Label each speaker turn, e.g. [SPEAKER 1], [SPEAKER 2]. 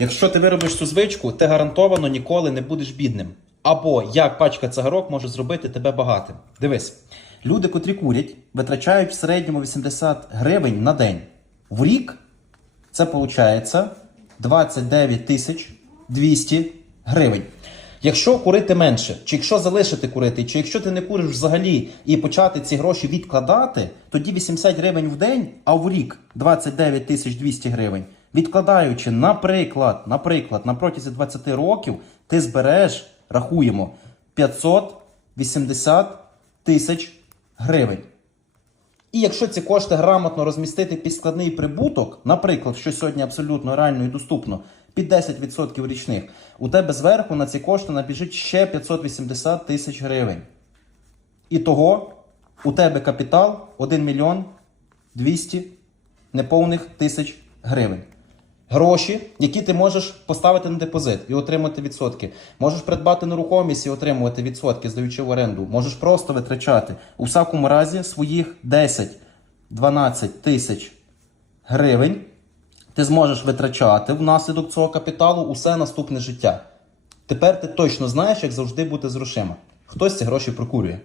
[SPEAKER 1] Якщо ти виробиш цю звичку, ти гарантовано ніколи не будеш бідним. Або як пачка цигарок може зробити тебе багатим. Дивись, люди, котрі курять, витрачають в середньому 80 гривень на день. В рік це виходить 29 тисяч 200 гривень. Якщо курити менше, чи якщо залишити курити, чи якщо ти не куриш взагалі і почати ці гроші відкладати, тоді 80 гривень в день, а в рік 29 тисяч 200 гривень. Відкладаючи, наприклад, наприклад, на протязі 20 років ти збереш, рахуємо, 580 тисяч гривень. І якщо ці кошти грамотно розмістити під складний прибуток, наприклад, що сьогодні абсолютно реально і доступно, під 10% річних, у тебе зверху на ці кошти набіжить ще 580 тисяч гривень. І того у тебе капітал 1 мільйон 200 неповних тисяч гривень. Гроші, які ти можеш поставити на депозит і отримати відсотки. Можеш придбати нерухомість і отримувати відсотки, здаючи в оренду. Можеш просто витрачати. У всякому разі своїх 10-12 тисяч гривень ти зможеш витрачати внаслідок цього капіталу усе наступне життя. Тепер ти точно знаєш, як завжди бути з грошима. Хтось ці гроші прокурює.